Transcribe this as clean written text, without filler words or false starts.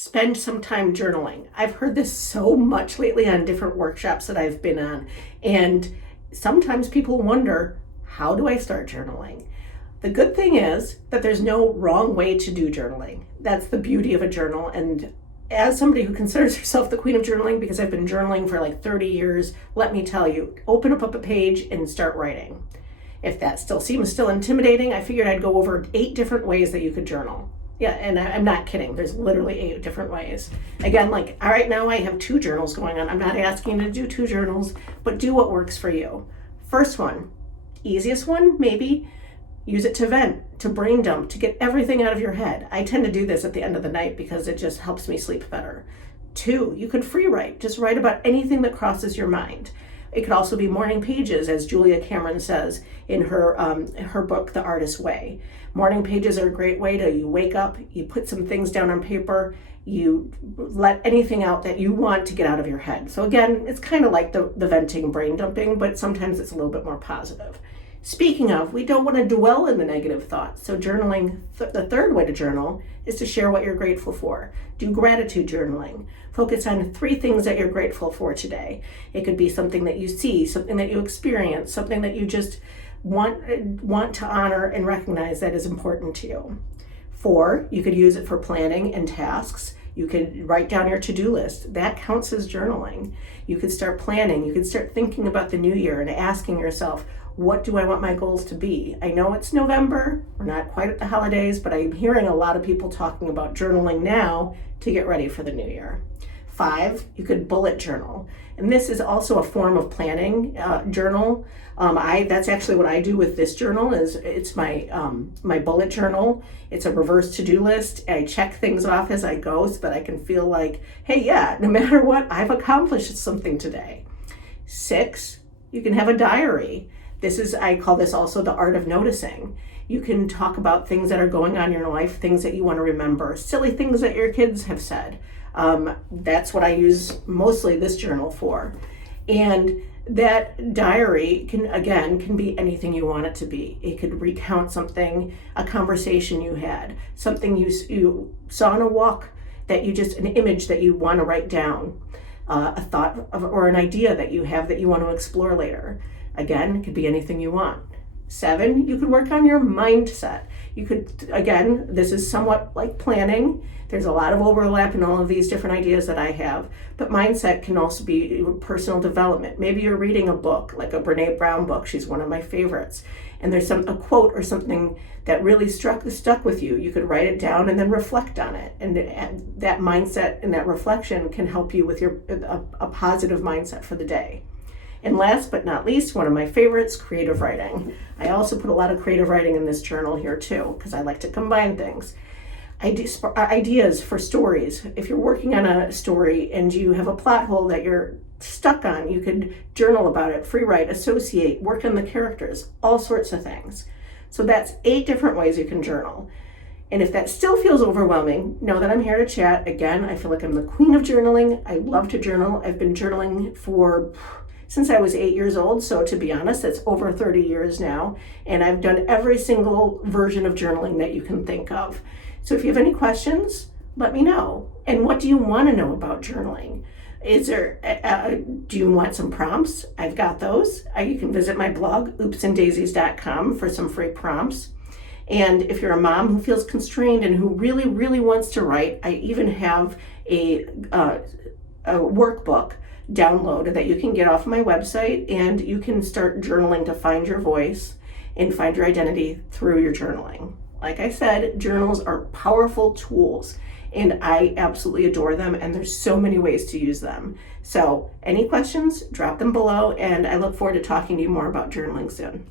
Spend some time journaling. I've heard this so much lately on different workshops that I've been on. And sometimes people wonder, how do I start journaling? The good thing is that there's no wrong way to do journaling. That's the beauty of a journal. And as somebody who considers herself the queen of journaling, because I've been journaling for like 30 years, let me tell you, open up a page and start writing. If that still seems intimidating, I figured I'd go over 8 different ways that you could journal. Yeah, and I'm not kidding. There's literally 8 different ways. Again, like right now I have 2 journals going on. I'm not asking you to do 2 journals, but do what works for you. First one, easiest one, maybe, use it to vent, to brain dump, to get everything out of your head. I tend to do this at the end of the night because it just helps me sleep better. 2, you could free write. Just write about anything that crosses your mind. It could also be morning pages, as Julia Cameron says in her book, The Artist's Way. Morning pages are a great way to, you wake up, you put some things down on paper, you let anything out that you want to get out of your head. So again, it's kind of like the venting, brain dumping, but sometimes it's a little bit more positive. Speaking of, we don't want to dwell in the negative thoughts. So journaling, the third way to journal is to share what you're grateful for. Do gratitude journaling. Focus on 3 things that you're grateful for today. It could be something that you see, something that you experience, something that you just want to honor and recognize that is important to you. 4, you could use it for planning and tasks. You could write down your to-do list. That counts as journaling. You could start planning. You could start thinking about the new year and asking yourself, what do I want my goals to be? I know it's November, we're not quite at the holidays, but I'm hearing a lot of people talking about journaling now to get ready for the new year. 5, you could bullet journal. And this is also a form of planning journal. That's actually what I do with this journal. It's my bullet journal. It's a reverse to-do list. I check things off as I go so that I can feel like, hey, yeah, no matter what, I've accomplished something today. 6, you can have a diary. I call this also the art of noticing. You can talk about things that are going on in your life, things that you want to remember, silly things that your kids have said. That's what I use mostly this journal for. And that diary can be anything you want it to be. It could recount something, a conversation you had, something you saw on a walk an image that you want to write down, a thought or an idea that you have that you want to explore later. Again, it could be anything you want. 7, you could work on your mindset. You could, again, this is somewhat like planning. There's a lot of overlap in all of these different ideas that I have, but mindset can also be personal development. Maybe you're reading a book, like a Brene Brown book. She's one of my favorites. And there's a quote or something that really stuck with you. You could write it down and then reflect on it. And that mindset and that reflection can help you with a positive mindset for the day. And last but not least, one of my favorites, creative writing. I also put a lot of creative writing in this journal here too, because I like to combine things. Ideas for stories. If you're working on a story and you have a plot hole that you're stuck on, you could journal about it, free write, associate, work on the characters, all sorts of things. So that's 8 different ways you can journal. And if that still feels overwhelming, know that I'm here to chat. Again, I feel like I'm the queen of journaling. I love to journal. I've been journaling since I was 8 years old, so to be honest, that's over 30 years now, and I've done every single version of journaling that you can think of. So if you have any questions, let me know. And what do you want to know about journaling? Do you want some prompts? I've got those. You can visit my blog, oopsanddaisies.com, for some free prompts. And if you're a mom who feels constrained and who really, really wants to write, I even have a workbook download that you can get off my website, and you can start journaling to find your voice and find your identity through your journaling. Like I said, journals are powerful tools, and I absolutely adore them, and there's so many ways to use them. So any questions, drop them below, and I look forward to talking to you more about journaling soon.